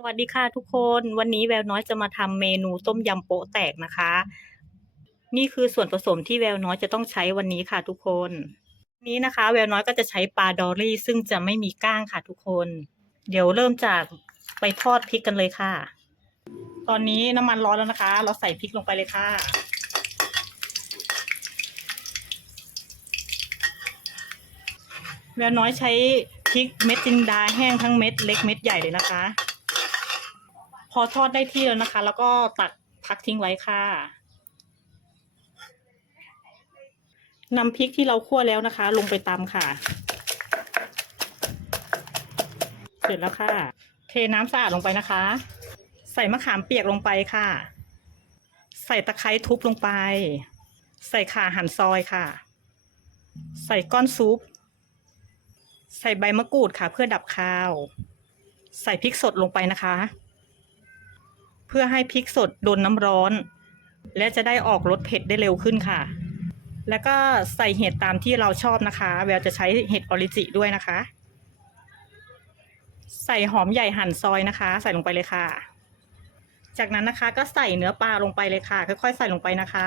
สวัสดีค่ะทุกคนวันนี้แววน้อยจะมาทำเมนูต้มยำโป๊ะแตกนะคะ นี่คือส่วนผสมที่แววน้อยจะต้องใช้วันนี้ค่ะทุกคนนี้นะคะ แววน้อยก็จะใช้ปลาดอรี่ ซึ่งจะไม่มีก้างค่ะทุกคน เดี๋ยวเริ่มจากไปทอดพริกกันเลยค่ะ ตอนนี้น้ำมันร้อนแล้วนะคะ เราใส่พริกลงไปเลยค่ะ แววน้อยใช้พริกเม็ดจินดาแห้งทั้งเม็ดเล็กเม็ดใหญ่เลยนะคะ อทอดได้ที่แล้วนะคะ แล้วก็ตักพักทิ้งไว้ค่ะนำพริกที่เราคั่วแล้วนะคะ ลงไปตำค่ะ เสร็จแล้วค่ะ เทน้ำสะอาดลงไปนะคะ ใส่มะขามเปียกลงไปค่ะ ใส่ตะไคร้ทุบลงไป ใส่ข่าหั่นซอยค่ะ ใส่ก้อนซุป ใส่ใบมะกรูดค่ะ เพื่อดับคาว ใส่พริกสดลงไปนะคะ เพื่อให้พริกสดโดนน้ำร้อน และจะได้ออกรสเผ็ดได้เร็วขึ้นค่ะ แล้วก็ใส่เห็ดตามที่เราชอบนะคะ แววจะใช้เห็ดออริจิด้วยนะคะ ใส่หอมใหญ่หั่นซอยนะคะ ใส่ลงไปเลยค่ะ จากนั้นนะคะก็ใส่เนื้อปลาลงไปเลยค่ะค่อยๆใส่ลงไปนะคะ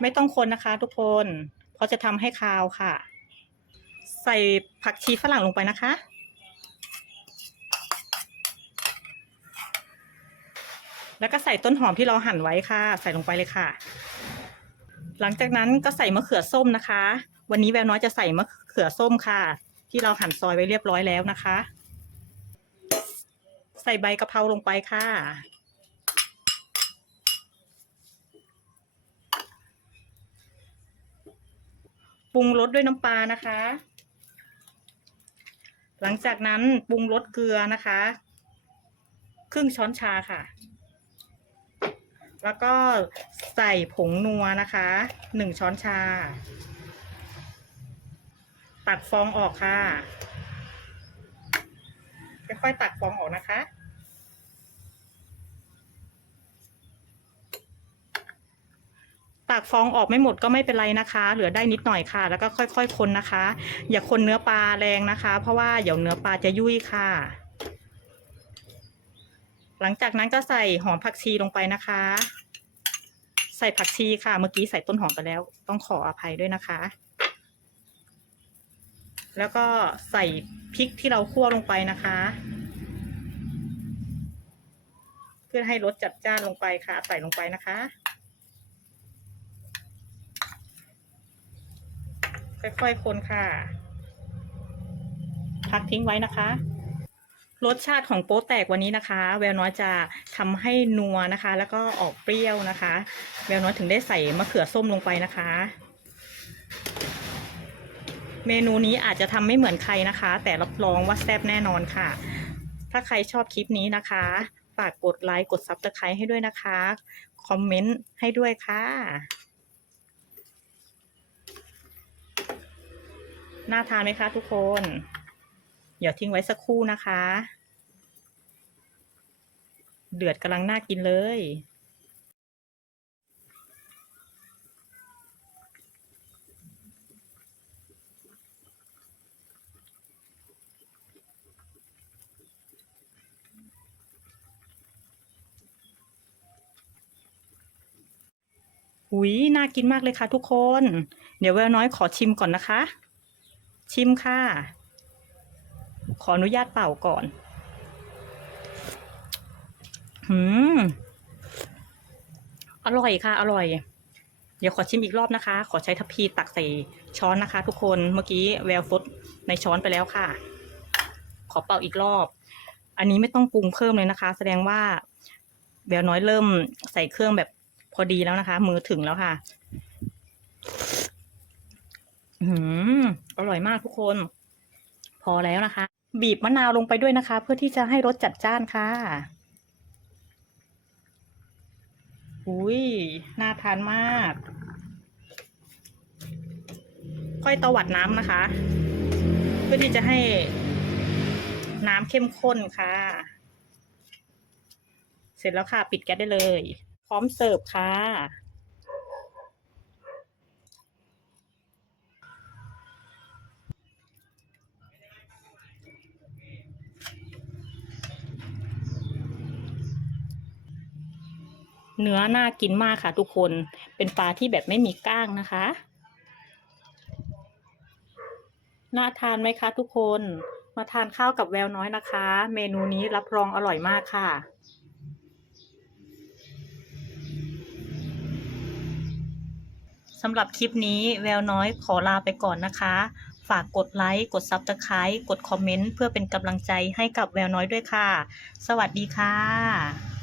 ไม่ต้องคนนะคะ ทุกคนเพราะจะทำให้คาวค่ะ ใส่ผักชีฝรั่งลงไปนะคะ แล้วก็ใส่ต้นหอมที่เราหั่นไว้ค่ะ ใส่ลงไปเลยค่ะ หลังจากนั้นก็ใส่มะเขือส้มนะคะ วันนี้แววน้อยจะใส่มะเขือส้มค่ะ ที่เราหั่นซอยไว้เรียบร้อยแล้วนะคะ ใส่ใบกะเพราลงไปค่ะ ปรุงรสด้วยน้ำปลานะคะ หลังจากนั้นปรุงรสเกลือนะคะ ครึ่งช้อนชาค่ะ แล้วก็ใส่ผงนัวนะคะหนึ่งช้อนชา ตักฟองออกค่ะ ค่อยๆตักฟองออกนะคะตักฟองออกไม่หมดก็ไม่เป็นไรนะคะ เหลือได้นิดหน่อยค่ะ แล้วก็ค่อยๆคนนะคะ อย่าคนเนื้อปลาแรงนะคะ เพราะว่าเดี๋ยวเนื้อปลาจะยุ่ยค่ะ หลังจากนั้นก็ใส่หอมผักชีลงไปนะคะ ใส่ผักชีค่ะ เมื่อกี้ใส่ต้นหอมไปแล้ว ต้องขออภัยด้วยนะคะ แล้วก็ใส่พริกที่เราคั่วลงไปนะคะ เพื่อให้รสจัดจ้านลงไปค่ะ ใส่ลงไปนะคะ ค่อยๆคนค่ะพักทิ้งไว้นะคะ รสชาติของโป๊แตกวันนี้นะคะ แววน้อยจะทำให้นัวนะคะ แล้วก็ออกเปรี้ยวนะคะ แววน้อยถึงได้ใส่มะเขือส้มลงไปนะคะ เมนูนี้อาจจะทำไม่เหมือนใครนะคะ แต่รับรองว่าแซ่บแน่นอนค่ะ ถ้าใครชอบคลิปนี้นะคะฝากกดไลค์กดซับสไครต์ให้ด้วยนะคะ คอมเมนต์ให้ด้วยค่ะ น่าทานไหมคะทุกคน เดี๋ยวทิ้งไว้สักครู่นะคะ เดือดกำลังน่ากินเลย หุยน่ากินมากเลยค่ะทุกคน เดี๋ยวแววน้อยขอชิมก่อนนะคะ ชิมค่ะ ขออนุญาตเป่าก่อนหืม อร่อยค่ะ อร่อย เดี๋ยวขอชิมอีกรอบนะคะ ขอใช้ทัพพีตักใส่ช้อนนะคะ ทุกคน เมื่อกี้แววฟดในช้อนไปแล้วค่ะ ขอเป่าอีกรอบ อันนี้ไม่ต้องปรุงเพิ่มเลยนะคะ แสดงว่าแววน้อยเริ่มใส่เครื่องแบบพอดีแล้วนะคะ มือถึงแล้วค่ะ อืม อร่อยมากทุกคน พอแล้วนะคะ บีบมะนาวลงไปด้วยนะคะ เพื่อที่จะให้รสจัดจ้านค่ะอุ้ยน่าทานมาก ค่อยตวัดน้ำนะคะ เพื่อที่จะให้น้ำเข้มข้นค่ะ เสร็จแล้วค่ะ ปิดแก๊สได้เลย พร้อมเสิร์ฟค่ะ เนื้อน่ากินมากค่ะทุกคน เป็นปลาที่แบบไม่มีก้างนะคะ น่าทานไหมคะทุกคน มาทานข้าวกับแววน้อยนะคะ เมนูนี้รับรองอร่อยมากค่ะสำหรับคลิปนี้แววน้อยขอลาไปก่อนนะคะ ฝากกดไลค์ กดซับสไครต์กดคอมเมนต์เพื่อเป็นกำลังใจให้กับแววน้อยด้วยค่ะ สวัสดีค่ะ